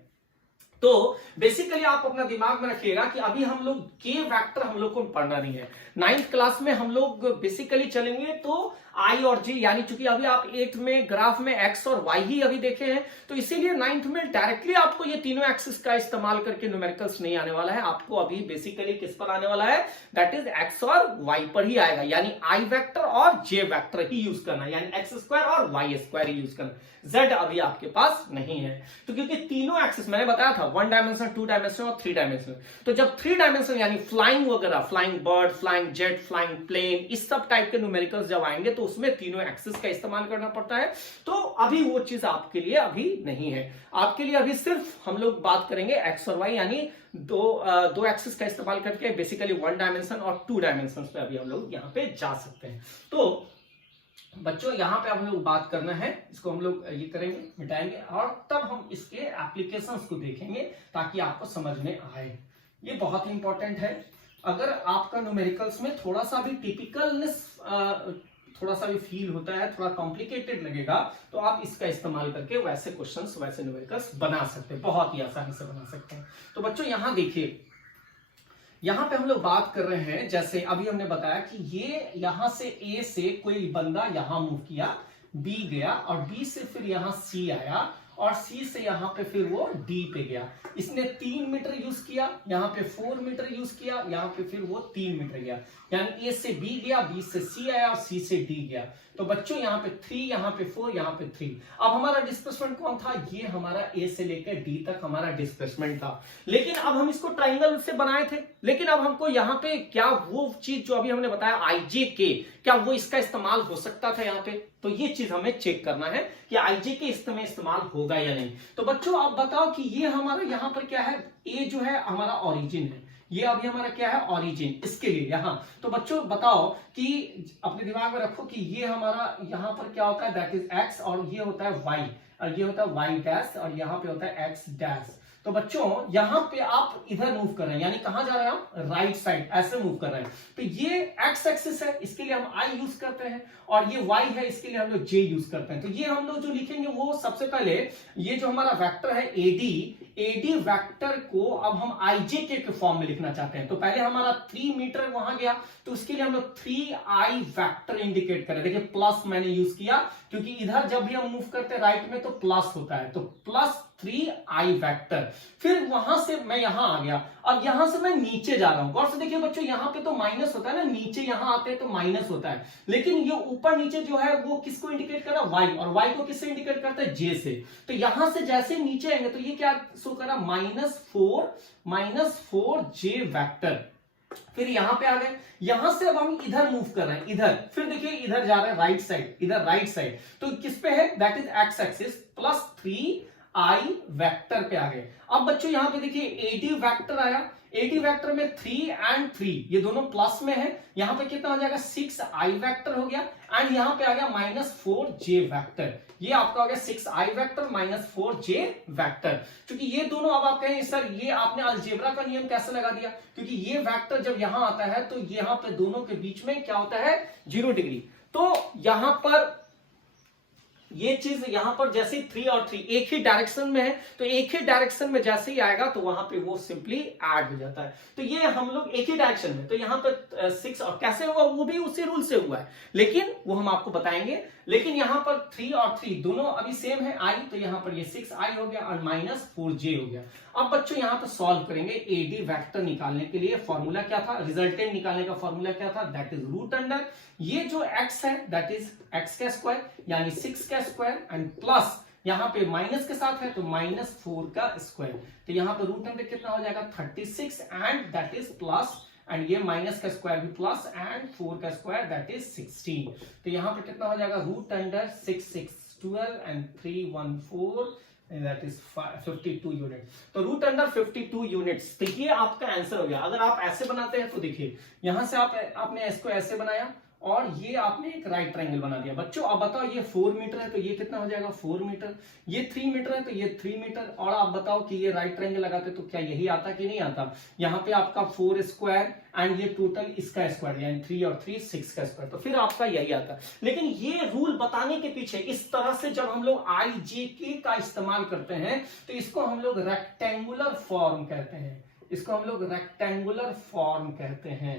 तो बेसिकली आप अपना दिमाग में रखिएगा कि अभी हम लोग के वेक्टर हम लोग को पढ़ना नहीं है। 9th क्लास में हम लोग बेसिकली चलेंगे तो आई और जी, यानी चूंकि अभी आप 8th में ग्राफ में एक्स और वाई ही अभी देखे हैं, तो इसीलिए 9th में डायरेक्टली आपको ये तीनों एक्सिस का इस्तेमाल करके न्यूमेरिकल्स नहीं आने वाला है। आपको अभी बेसिकली किस पर आने वाला है, दैट इज एक्स और वाई पर ही आएगा, यानी आई वेक्टर और जे वेक्टर ही यूज करना, यानी एक्स स्क्वायर और वाई स्क्वायर ही यूज करना। जेड अभी आपके पास नहीं है, तो क्योंकि तीनों एक्सिस मैंने बताया था 1 डायमेंशन, 2 डायमेंशन और 3 डायमेंशन। तो जब 3 डायमेंशन यानी फ्लाइंग वगैरह, flying bird, flying jet, flying plane, इस सब टाइप के न्यूमेरिकल्स जब आएंगे तो उसमें तीनों एक्सिस का इस्तेमाल करना पड़ता है। तो अभी वो चीज आपके लिए अभी नहीं है। आपके लिए अभी सिर्फ हम लोग बात करेंगे एक्स और वाई, यानी दो एक्सिस का इस्तेमाल करके बेसिकली 1 डायमेंशन और 2 डायमेंशन पे अभी हम लोग यहाँ पे जा सकते हैं। तो बच्चों यहाँ पे हम लोग बात करना है, इसको हम लोग ये करेंगे, मिटाएंगे, और तब हम इसके एप्लीकेशंस को देखेंगे ताकि आपको समझ में आए। ये बहुत ही इंपॉर्टेंट है। अगर आपका न्यूमेरिकल्स में थोड़ा सा भी टिपिकलनेस, थोड़ा सा भी फील होता है, थोड़ा कॉम्प्लिकेटेड लगेगा, तो आप इसका इस्तेमाल करके वैसे क्वेश्चंस, वैसे न्यूमेरिकल्स बना सकते हैं, बहुत ही आसानी से बना सकते हैं। तो बच्चों यहाँ देखिए, यहां पे हम लोग बात कर रहे हैं, जैसे अभी हमने बताया कि ये यहां से ए से कोई बंदा यहां मूव किया, बी गया, और बी से फिर यहां सी आया, और सी से यहां पे फिर वो डी पे गया। इसने 3 मीटर यूज किया, यहां पे 4 मीटर यूज किया, यहां पे फिर वो 3 मीटर गया, यानी ए से बी गया, बी से सी आया और सी से डी गया। तो बच्चों यहाँ पे 3, यहाँ पे 4, यहाँ पे 3। अब हमारा डिस्प्लेसमेंट कौन था, ये हमारा ए से लेकर डी तक हमारा डिस्प्लेसमेंट था। लेकिन अब हम इसको ट्राइंगल से बनाए थे, लेकिन अब हमको यहाँ पे क्या वो चीज जो अभी हमने बताया आईजे के, क्या वो इसका इस्तेमाल हो सकता था यहाँ पे? तो ये चीज हमें चेक करना है कि आईजे के इसमें इस्तेमाल होगा या नहीं। तो बच्चों आप बताओ कि ये हमारा यहाँ पर क्या है, ए जो है हमारा ओरिजिन है, ये अभी हमारा क्या है, ओरिजिन, इसके लिए यहाँ। तो बच्चों बताओ कि अपने दिमाग में रखो कि ये हमारा यहाँ पर क्या होता है, दैट इज एक्स, और ये होता है वाई, और ये होता है वाई डैश, और यहाँ पे होता है एक्स डैश। तो बच्चों यहाँ पे आप इधर मूव कर रहे हैं, यानी कहां जा रहे हैं आप, राइट साइड, ऐसे मूव कर रहे हैं। तो ये एक्स एक्सिस है, इसके लिए हम आई यूज करते हैं, और ये वाई है, इसके लिए हम लोग जे यूज करते हैं। तो ये हम लोग जो लिखेंगे वो सबसे पहले ये जो हमारा वेक्टर है एडी वेक्टर को अब हम आईजे के फॉर्म में लिखना चाहते हैं। तो पहले हमारा 3 मीटर वहां गया, तो उसके लिए हम लोग 3i वेक्टर इंडिकेट करें। देखिए प्लस मैंने यूज किया, क्योंकि इधर जब भी हम मूव करते हैं राइट में तो प्लस होता है, तो प्लस 3i वेक्टर। फिर वहां से मैं यहां आ गया, अब यहां से मैं नीचे जा रहा हूं। गौर से देखिए बच्चों, यहां पे तो माइनस होता है ना, नीचे यहां आते हैं तो माइनस होता है, लेकिन ये ऊपर नीचे जो है वो किसको इंडिकेट कर रहा है, वाई, और वाई को किससे इंडिकेट करता है, जे से। तो यहां से जैसे नीचे आएंगे तो ये क्या शो कर रहा है, -4 जे वेक्टर। फिर यहां पे आ गए, यहां से अब हम इधर मूव कर रहे हैं, इधर, फिर देखिए इधर जा रहे हैं राइट साइड, इधर राइट साइड, तो किस पे है, that is x axis, plus 3i vector पे आ गए। अब बच्चों यहां पे देखिए एडी वेक्टर आया, एडी वेक्टर में 3 and 3 ये दोनों प्लस में है, यहां पे कितना हो जाएगा, 6i वेक्टर हो गया, एंड यहां पे आ गया -4j वेक्टर। ये आपका हो गया 6i वेक्टर -4j वेक्टर। क्योंकि ये दोनों, अब आप कहें सर ये आपने अलजेब्रा का नियम कैसे लगा दिया, क्योंकि ये वेक्टर जब यहां आता है तो यहां पे दोनों के बीच में क्या होता है, 0 डिग्री। तो यहां पर ये चीज यहां पर जैसे 3 और 3 एक ही डायरेक्शन में है, तो एक ही डायरेक्शन में जैसे ही आएगा तो वहां पे वो सिंपली ऐड हो जाता है। तो ये हम लोग एक ही डायरेक्शन में, तो यहाँ पे 6 और कैसे हुआ वो भी उसी रूल से हुआ है, लेकिन वो हम आपको बताएंगे। लेकिन यहाँ पर 3 और 3 दोनों अभी सेम है आई, तो यहाँ पर ये 6i हो गया और -4j हो गया। अब बच्चों यहाँ पर सॉल्व करेंगे एडी वेक्टर निकालने के लिए। फॉर्मूला क्या था, रिजल्टेंट निकालने का फॉर्मूला क्या था, दैट इज रूट अंडर ये जो x है दैट इज x का स्क्वायर यानी 6 का स्क्वायर एंड प्लस यहाँ पे माइनस के साथ है तो -4 का स्क्वायर, तो यहाँ पे रूट अंडर कितना हो जाएगा 36 and that is plus, and ये माइनस का स्क्वायर भी प्लस एंड 4 का स्क्वायर दैट इज 16। तो यहाँ पे कितना हो जाएगा root under 6 6 12 and 3 1 4 that is 52 unit. तो रूट अंडर 52 यूनिट्स, तो ये आपका आंसर हो गया। अगर आप ऐसे बनाते हैं तो देखिए यहां से आपने इसको ऐसे बनाया और ये आपने एक राइट ट्रायंगल बना दिया। बच्चों अब बताओ ये 4 मीटर है तो ये कितना हो जाएगा 4 मीटर, ये 3 मीटर है तो ये 3 मीटर, और आप बताओ कि ये राइट ट्रायंगल लगाते तो क्या यही आता कि नहीं आता। यहाँ पे आपका 4 स्क्वायर एंड ये टोटल इसका स्क्वायर यानी 3 और 3 6 का स्क्वायर, तो फिर आपका यही आता। लेकिन ये रूल बताने के पीछे इस तरह से जब हम लोग IJK का इस्तेमाल करते हैं तो इसको हम लोग रेक्टेंगुलर फॉर्म कहते हैं, इसको हम लोग रेक्टेंगुलर फॉर्म कहते हैं।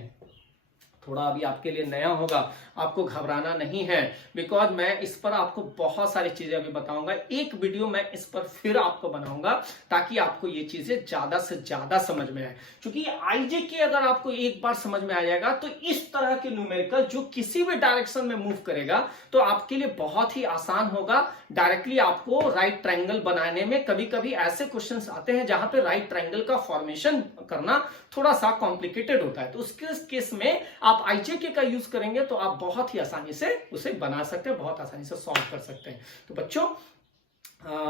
थोड़ा अभी आपके लिए नया होगा, आपको घबराना नहीं है, बिकॉज मैं इस पर आपको बहुत सारी चीजें अभी बताऊंगा। एक वीडियो मैं इस पर फिर आपको बनाऊंगा ताकि आपको ये चीजें ज्यादा से ज्यादा समझ में आए, क्योंकि IJK अगर आपको एक बार समझ में आ जाएगा तो इस तरह के न्यूमेरिकल जो किसी भी डायरेक्शन में मूव करेगा तो आपके लिए बहुत ही आसान होगा। डायरेक्टली आपको राइट ट्रायंगल बनाने में कभी कभी ऐसे क्वेश्चंस आते हैं जहां पे राइट ट्रायंगल का फॉर्मेशन करना थोड़ा सा कॉम्प्लिकेटेड होता है, तो उसके केस में आप IJK का यूज करेंगे तो आप बहुत ही आसानी से उसे बना सकते हैं, बहुत आसानी से सॉल्व कर सकते हैं। तो बच्चों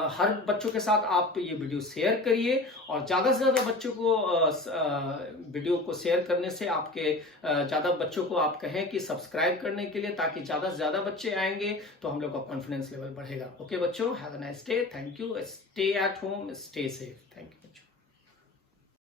हर बच्चों के साथ आप ये वीडियो शेयर करिए और ज्यादा से ज्यादा बच्चों को वीडियो को शेयर करने से आपके ज्यादा बच्चों को आप कहें कि सब्सक्राइब करने के लिए, ताकि ज्यादा से ज्यादा बच्चे आएंगे तो हम लोग का कॉन्फिडेंस लेवल बढ़ेगा। ओके बच्चों, have a nice day, thank you, stay at home, stay safe, thank you.